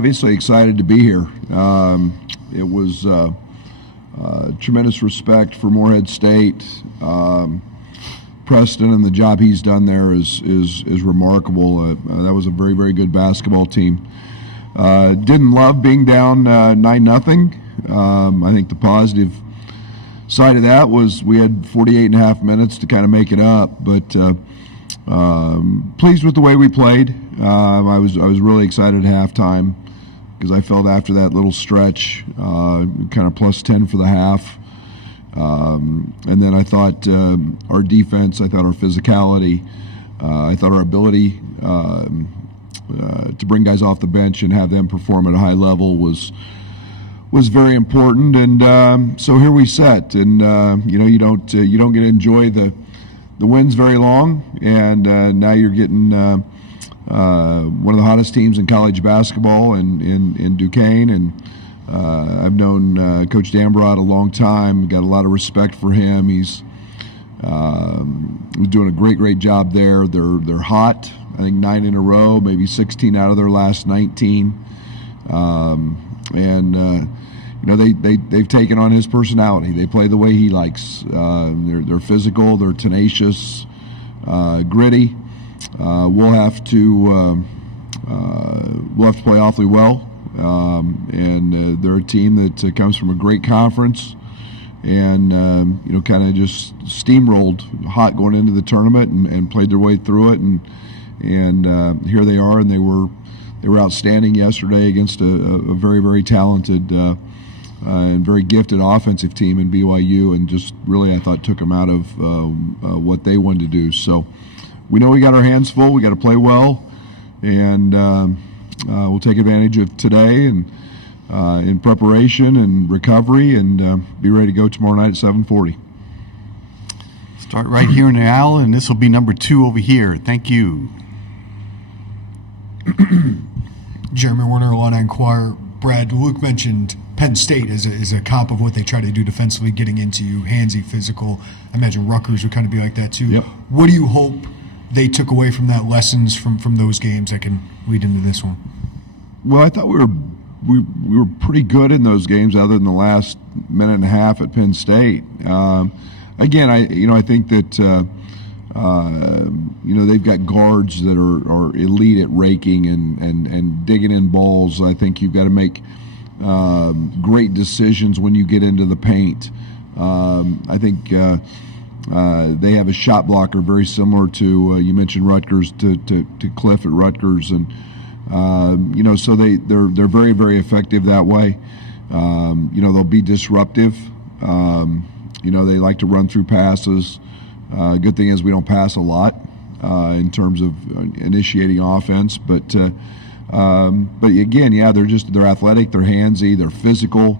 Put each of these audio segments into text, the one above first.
obviously excited to be here. It was tremendous respect for Morehead State. Preston and the job he's done there is remarkable. That was a very, very good basketball team. Didn't love being down 9-0. I think the positive side of that was we had 48 and a half minutes to kind of make it up, but pleased with the way we played. I was really excited at halftime because I felt after that little stretch, kind of plus 10 for the half. And then I thought our defense, I thought our physicality, I thought our ability to bring guys off the bench and have them perform at a high level was very important. And so here we sit, and you don't get to enjoy the wins very long, and now you're getting one of the hottest teams in college basketball in Duquesne, and I've known Coach Dambrot a long time, got a lot of respect for him. He's doing a great job there. They're hot. I think 9 in a row, maybe 16 out of their last 19. They've taken on his personality. They play the way he likes. They're physical. They're tenacious, gritty. We'll have to play awfully well. And they're a team that comes from a great conference, and kind of just steamrolled hot going into the tournament and played their way through it. And here they are, and they were outstanding yesterday against a very, very talented and very gifted offensive team in BYU, and just really, I thought, took them out of what they wanted to do. So we know we got our hands full. We got to play well, and we'll take advantage of today and in preparation and recovery, and be ready to go tomorrow night at 7:40. Start right here in the aisle, and this will be number 2 over here. Thank you. Jeremy Werner, Illini Inquirer. Brad, Luke mentioned Penn State as a comp of what they try to do defensively, getting into you, handsy, physical. I imagine Rutgers would kind of be like that too. Yep. What do you hope they took away from that, lessons from those games that can lead into this one? Well, I thought we were pretty good in those games, other than the last minute and a half at Penn State. Again, I think that they've got guards that are elite at raking and digging in balls. I think you've got to make great decisions when you get into the paint. I think they have a shot blocker very similar to you mentioned Rutgers to Cliff at Rutgers, and so they're very, very effective that way. They'll be disruptive. They like to run through passes. Good thing is we don't pass a lot in terms of initiating offense, but again, yeah, they're athletic, they're handsy, they're physical.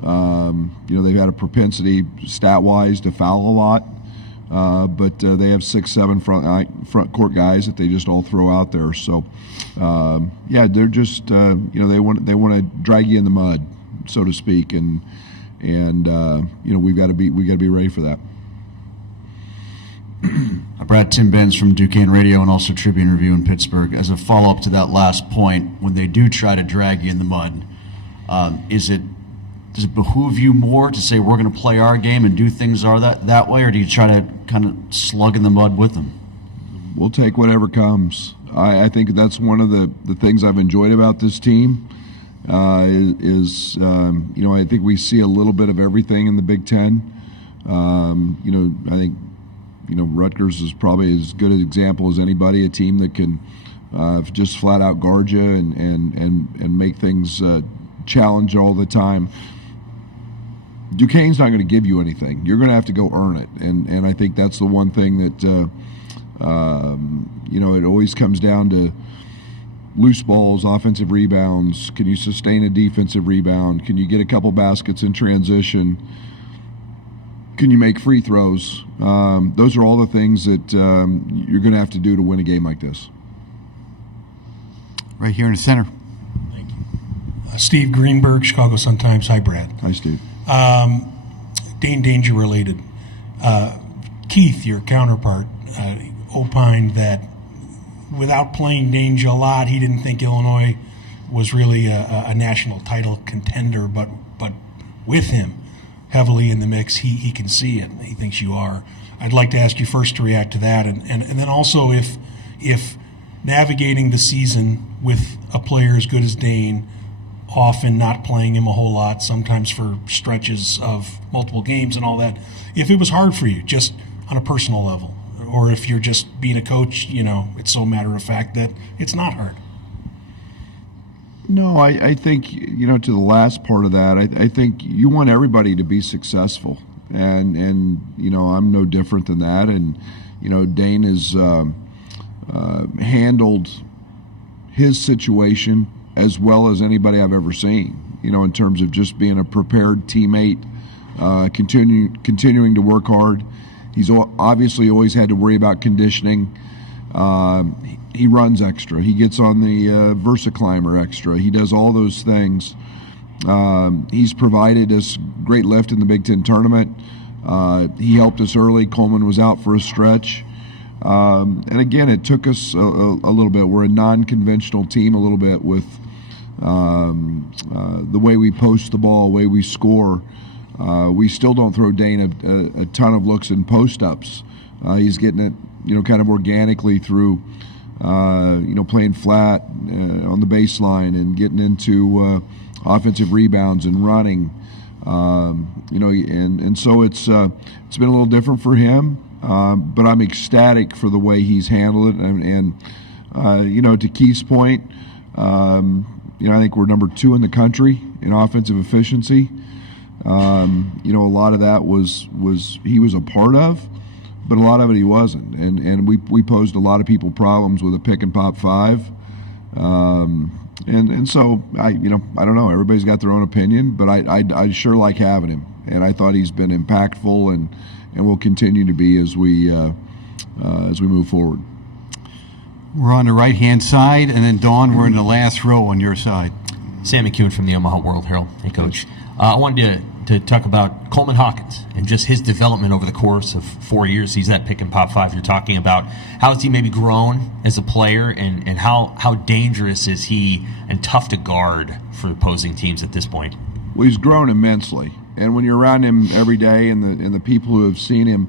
They've had a propensity stat-wise to foul a lot, but they have 6-7 front court guys that they just all throw out there. So they're just they want to drag you in the mud, so to speak, and we've got to be ready for that. Brad, Tim Benz from Duquesne Radio and also Tribune Review in Pittsburgh. As a follow-up to that last point, when they do try to drag you in the mud, does it behoove you more to say we're going to play our game and do things that way, or do you try to kind of slug in the mud with them? We'll take whatever comes. I think that's one of the things I've enjoyed about this team. I think we see a little bit of everything in the Big Ten. I think Rutgers is probably as good an example as anybody, a team that can just flat out guard you and make things challenge all the time. Duquesne's not going to give you anything. You're going to have to go earn it, and I think that's the one thing that it always comes down to loose balls, offensive rebounds. Can you sustain a defensive rebound? Can you get a couple baskets in transition? Can you make free throws? Those are all the things that you're going to have to do to win a game like this. Right here in the center. Thank you. Steve Greenberg, Chicago Sun-Times. Hi, Brad. Hi, Steve. Dane Danger related. Keith, your counterpart, opined that without playing Danger a lot, he didn't think Illinois was really a national title contender, but with him heavily in the mix, he can see it. He thinks you are. I'd like to ask you first to react to that, and then also if navigating the season with a player as good as Dane, often not playing him a whole lot, sometimes for stretches of multiple games and all that, if it was hard for you just on a personal level, or if you're just being a coach, it's so matter of fact that it's not hard. No, I think, to the last part of that, I think you want everybody to be successful. And I'm no different than that. And, Dane has handled his situation as well as anybody I've ever seen, in terms of just being a prepared teammate, continuing to work hard. He's obviously always had to worry about conditioning. He runs extra. He gets on the VersaClimber extra. He does all those things. He's provided us great lift in the Big Ten tournament. He helped us early. Coleman was out for a stretch. And again, it took us a little bit. We're a non-conventional team a little bit with the way we post the ball, the way we score. We still don't throw Dane a ton of looks in post-ups. He's getting it, kind of organically through, playing flat on the baseline and getting into offensive rebounds and running. And so it's been a little different for him, but I'm ecstatic for the way he's handled it. And to Keith's point, I think we're number 2 in the country in offensive efficiency. A lot of that was he was a part of, but a lot of it he wasn't. And we posed a lot of people problems with a pick and pop 5. And so I don't know. Everybody's got their own opinion, but I sure like having him, and I thought he's been impactful and will continue to be as we move forward. We're on the right-hand side, and then Dawn, we're in the last row on your side. Sam McEwen from the Omaha World Herald. Hey, Coach. I wanted to talk about Coleman Hawkins and just his development over the course of 4 years. He's that pick and pop 5 you're talking about. How has he maybe grown as a player, and how dangerous is he and tough to guard for opposing teams at this point? Well, he's grown immensely, and when you're around him every day and the people who have seen him,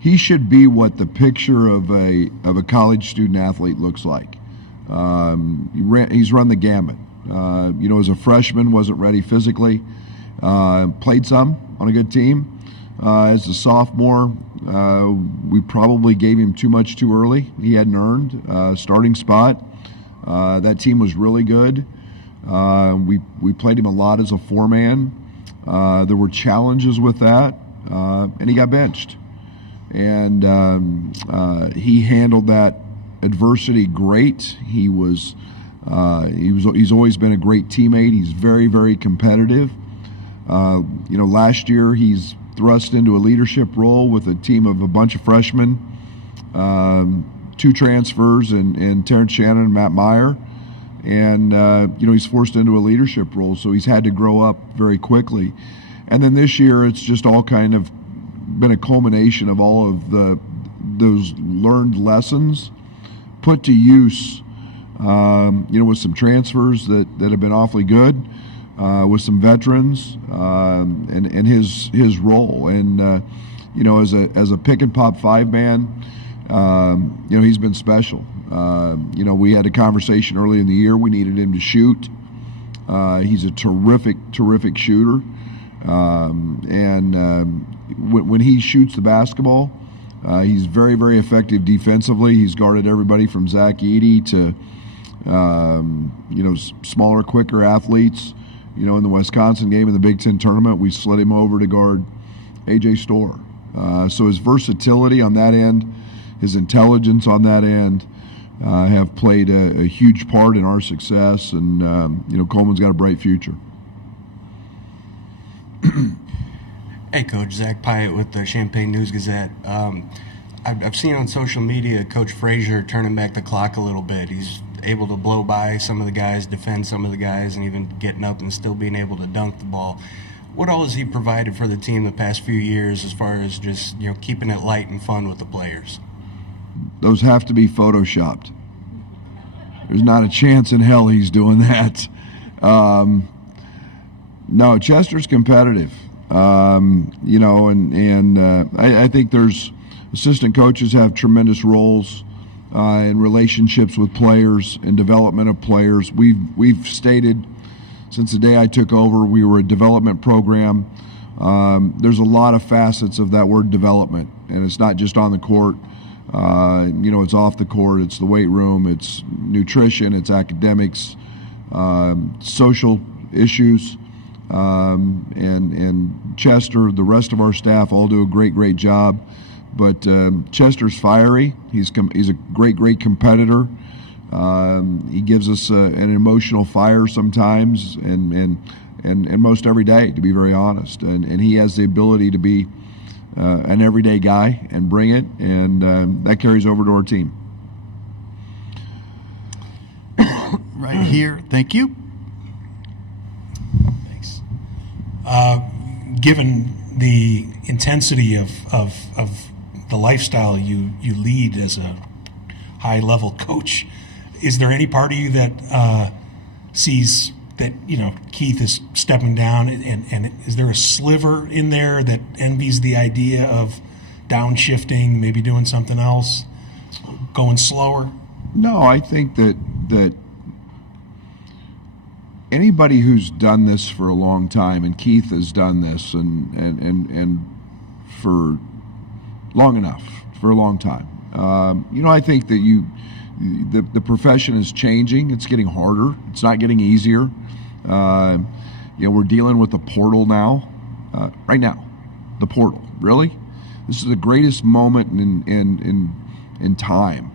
he should be what the picture of a college student athlete looks like. He's run the gamut. As a freshman, wasn't ready physically. Played some on a good team. As a sophomore, we probably gave him too much too early. He hadn't earned a starting spot. That team was really good. We played him a lot as a 4-man. There were challenges with that, and he got benched. And he handled that adversity great. He's always been a great teammate. He's very, very competitive. Last year he's thrust into a leadership role with a team of a bunch of freshmen, 2 transfers, and Terrence Shannon and Matt Meyer. And, he's forced into a leadership role, so he's had to grow up very quickly. And then this year it's just all kind of been a culmination of all of those learned lessons put to use, with some transfers that have been awfully good, with some veterans, and his role. And as a pick and pop 5-man, he's been special. We had a conversation early in the year. We needed him to shoot. He's a terrific shooter. When he shoots the basketball, he's very, very effective defensively. He's guarded everybody from Zach Edey to smaller, quicker athletes. In the Wisconsin game in the Big Ten tournament, we slid him over to guard A.J. Storr. So his versatility on that end, his intelligence on that end, have played a huge part in our success. And Coleman's got a bright future. Hey, Coach. Zach Pyatt with the Champaign News-Gazette. I've seen on social media Coach Frazier turning back the clock a little bit. He's able to blow by some of the guys, defend some of the guys, and even getting up and still being able to dunk the ball. What all has he provided for the team the past few years as far as just keeping it light and fun with the players? Those have to be photoshopped. There's not a chance in hell he's doing that. No, Chester's competitive. I think there's assistant coaches have tremendous roles in relationships with players and development of players. We've stated since the day I took over, we were a development program. There's a lot of facets of that word development, and it's not just on the court. It's off the court, it's the weight room, it's nutrition, it's academics, social issues, and Chester, the rest of our staff all do a great job. But Chester's fiery. He's a great competitor. He gives us an emotional fire sometimes, and most every day, to be very honest. And he has the ability to be an everyday guy and bring it, and that carries over to our team. Right here. Thank you. Thanks. Given the intensity of the lifestyle you lead as a high-level coach, is there any part of you that sees that Keith is stepping down, and is there a sliver in there that envies the idea of downshifting, maybe doing something else, going slower? No, I think that anybody who's done this for a long time, and Keith has done this and for long enough, for a long time. I think that the profession is changing. It's getting harder. It's not getting easier. We're dealing with the portal now. Right now, the portal. Really, this is the greatest moment in time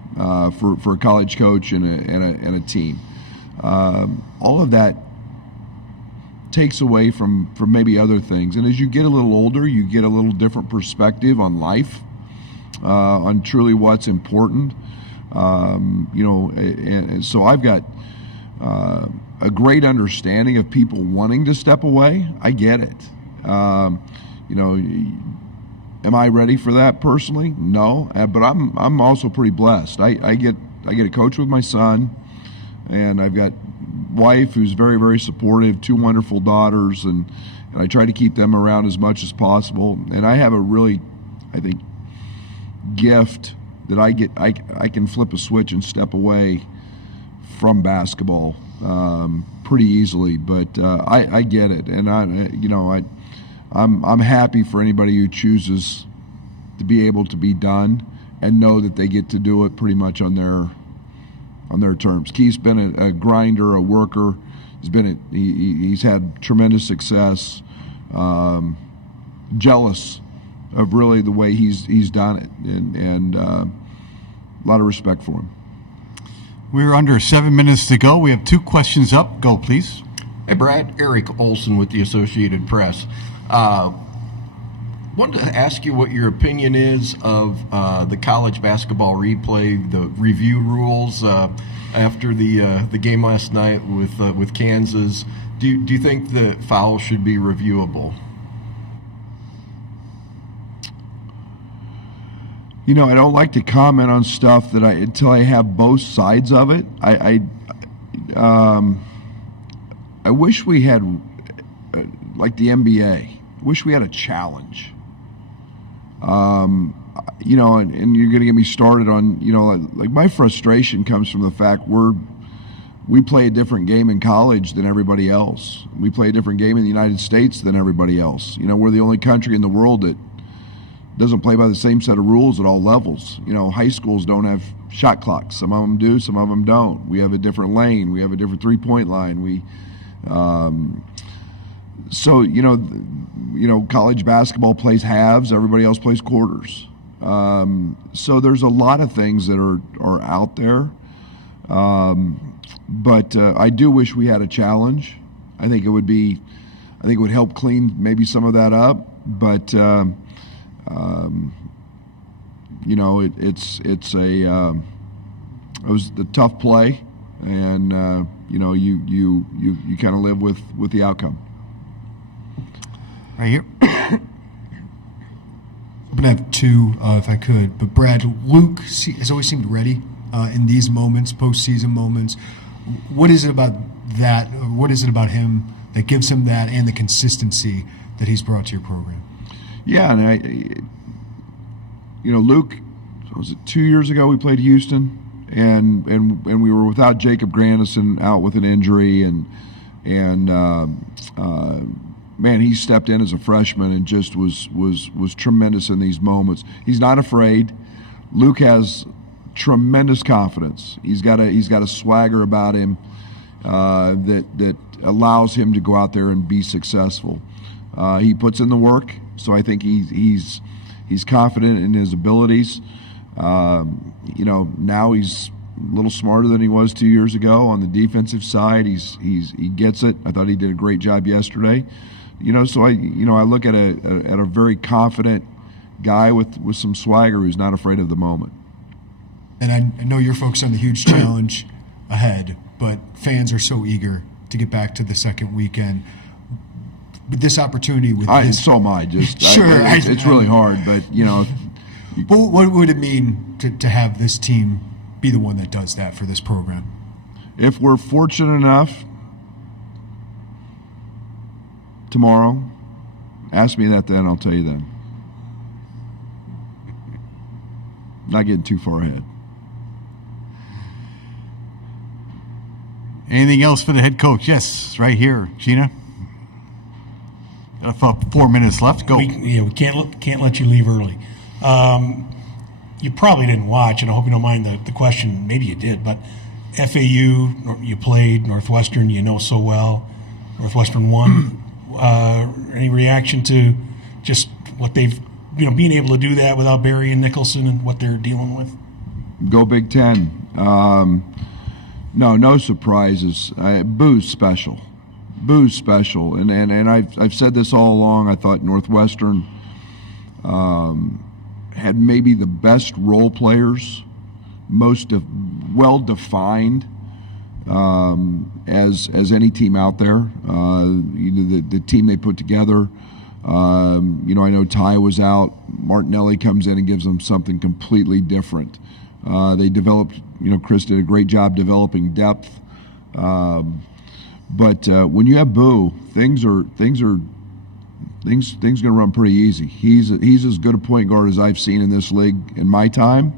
for a college coach and a team. All of that takes away from maybe other things. And as you get a little older, you get a little different perspective on life, on truly what's important. And so I've got a great understanding of people wanting to step away. I get it. Am I ready for that personally? No, but I'm also pretty blessed. I get to coach with my son, and I've got wife who's very supportive, 2 wonderful daughters, and I try to keep them around as much as possible. And I have a really, I think, gift that I can flip a switch and step away from basketball pretty easily. But I get it, and I'm happy for anybody who chooses to be able to be done and know that they get to do it pretty much on their terms. Keith's been a grinder, a worker. He's had tremendous success. Jealous of really the way he's done it, and a lot of respect for him. We're under 7 minutes to go. We have 2 questions up. Go, please. Hey, Brad. Eric Olson with the Associated Press. Wanted to ask you what your opinion is of the college basketball replay, the review rules after the game last night with Kansas. Do you think the foul should be reviewable? I don't like to comment on stuff until I have both sides of it. I wish we had, like the NBA, I wish we had a challenge. And you're going to get me started on, like my frustration comes from the fact we play a different game in college than everybody else. We play a different game in the United States than everybody else. We're the only country in the world that doesn't play by the same set of rules at all levels. High schools don't have shot clocks. Some of them do, some of them don't. We have a different lane. We have a different three-point line. So college basketball plays halves. Everybody else plays quarters. So there's a lot of things that are out there. But I do wish we had a challenge. I think it would help clean maybe some of that up. But it was the tough play, and you kind of live with the outcome. Right here. I'm going to have 2 if I could. But Brad, Luke has always seemed ready in these moments, postseason moments. What is it about that? What is it about him that gives him that and the consistency that he's brought to your program? Yeah, and Luke, was it 2 years ago we played Houston, and we were without Jacob Grandison out with an injury, and man, he stepped in as a freshman and just was tremendous in these moments. He's not afraid. Luke has tremendous confidence. He's got a swagger about him that allows him to go out there and be successful. He puts in the work, so I think he's confident in his abilities. Now he's a little smarter than he was 2 years ago on the defensive side. He gets it. I thought he did a great job yesterday. So I look at a very confident guy with some swagger who's not afraid of the moment. And I know you're focused on the huge challenge ahead, but fans are so eager to get back to the second weekend. With this opportunity, so am I. Sure, it's really hard, but But what would it mean to have this team be the one that does that for this program? If we're fortunate enough tomorrow, ask me that then, I'll tell you then. Not getting too far ahead. Anything else for the head coach? Yes, right here, Gina. Got about 4 minutes left. Go. We can't let you leave early. You probably didn't watch, and I hope you don't mind the question. Maybe you did, but FAU, you played, Northwestern, you know so well. Northwestern won. Any reaction to just what they've, being able to do that without Barry and Nicholson and what they're dealing with? Go Big Ten. No surprises. Boo's special. Boo's special, and I've said this all along. I thought Northwestern had maybe the best role players, most well defined as any team out there. The team they put together. I know Ty was out. Martinelli comes in and gives them something completely different. They developed. Chris did a great job developing depth. But when you have Boo, things are going to run pretty easy. He's as good a point guard as I've seen in this league in my time.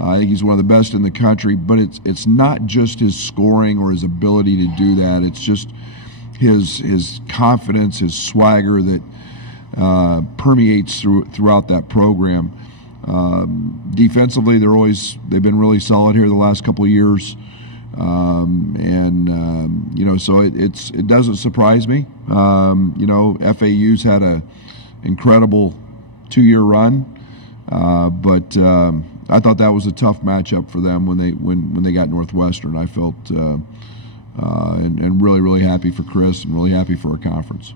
I think he's one of the best in the country. But it's not just his scoring or his ability to do that. It's just his confidence, his swagger that permeates throughout that program. Defensively, they've been really solid here the last couple of years. So it doesn't surprise me. FAU's had a incredible 2-year run, but I thought that was a tough matchup for them when they got Northwestern. I felt and really, really happy for Chris and really happy for our conference.